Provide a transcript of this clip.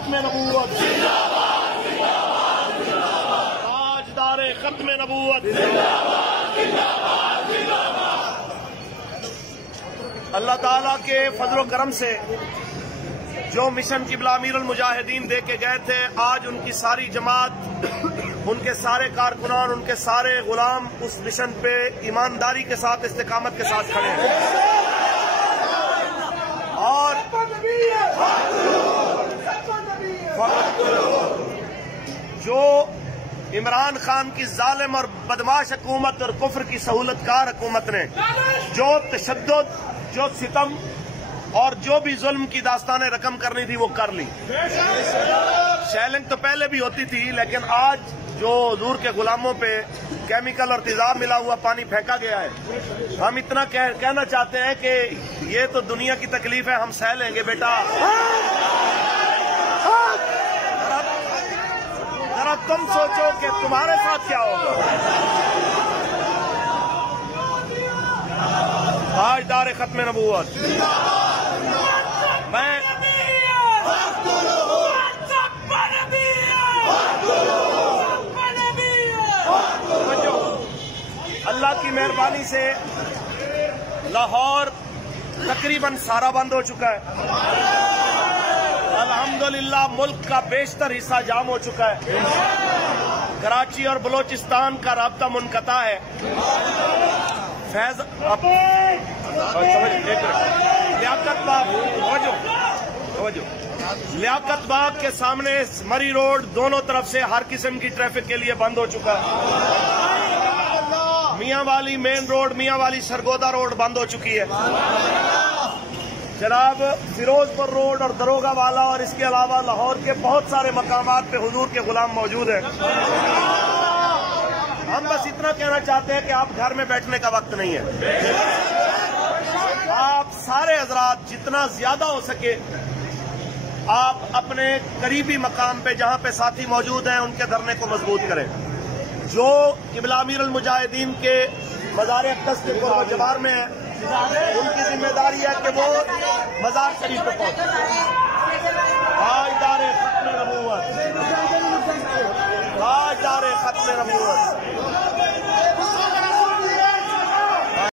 खत्म नबूवत, ताजदार खत्म नबूवत। अल्लाह ताला के फजल करम से जो मिशन किबला अमीरुल मुजाहिदीन दे के गए थे, आज उनकी सारी जमात, उनके सारे कारकुनान, उनके सारे गुलाम उस मिशन पे ईमानदारी के साथ, इस्तिकामत के साथ खड़े हैं। और जो इमरान खान की जालिम और बदमाश हुकूमत और कुफ्र की सहूलतकार हुकूमत ने जो तशद्दुद, जो सितम और जो भी जुल्म की दास्तानें रकम करनी थी वो कर ली। शैलिंग तो पहले भी होती थी, लेकिन आज जो हुजूर के गुलामों पे केमिकल और तेजाब मिला हुआ पानी फेंका गया है, हम इतना कहना चाहते हैं कि ये तो दुनिया की तकलीफ है, हम सह लेंगे बेटा। जरा तुम सोचो कि तुम्हारे साथ क्या होगा। ताजदार खत्म नबूवत, मैं अल्लाह की मेहरबानी से लाहौर तकरीबन सारा बंद हो चुका है। अल्हम्दुलिल्लाह मुल्क का बेशतर हिस्सा जाम हो चुका है। कराची और बलोचिस्तान का राब्ता मुनक़ता है। लियाकत बाग के सामने मरी रोड दोनों तरफ से हर किस्म की ट्रैफिक के लिए बंद हो चुका है। मियां वाली मेन रोड, मियां वाली सरगोदा रोड बंद हो चुकी है। जनाब फिरोजपुर रोड और दरोगा वाला और इसके अलावा लाहौर के बहुत सारे मकामात पे हुजूर के गुलाम मौजूद हैं। हम बस इतना कहना चाहते हैं कि आप घर में बैठने का वक्त नहीं है। आप सारे हजरात जितना ज्यादा हो सके आप अपने करीबी मकाम पे जहां पे साथी मौजूद हैं उनके धरने को मजबूत करें। जो किबला अमीरुल मुजाहिदीन के मज़ार अक़दस के क़ुर्ब जबार में है, उनकी जिम्मेदारी है कि वो मज़ार शरीफ पे पहुंचे। ताजदार खत्म नबूवत, ताजदार खत्म नबूवत।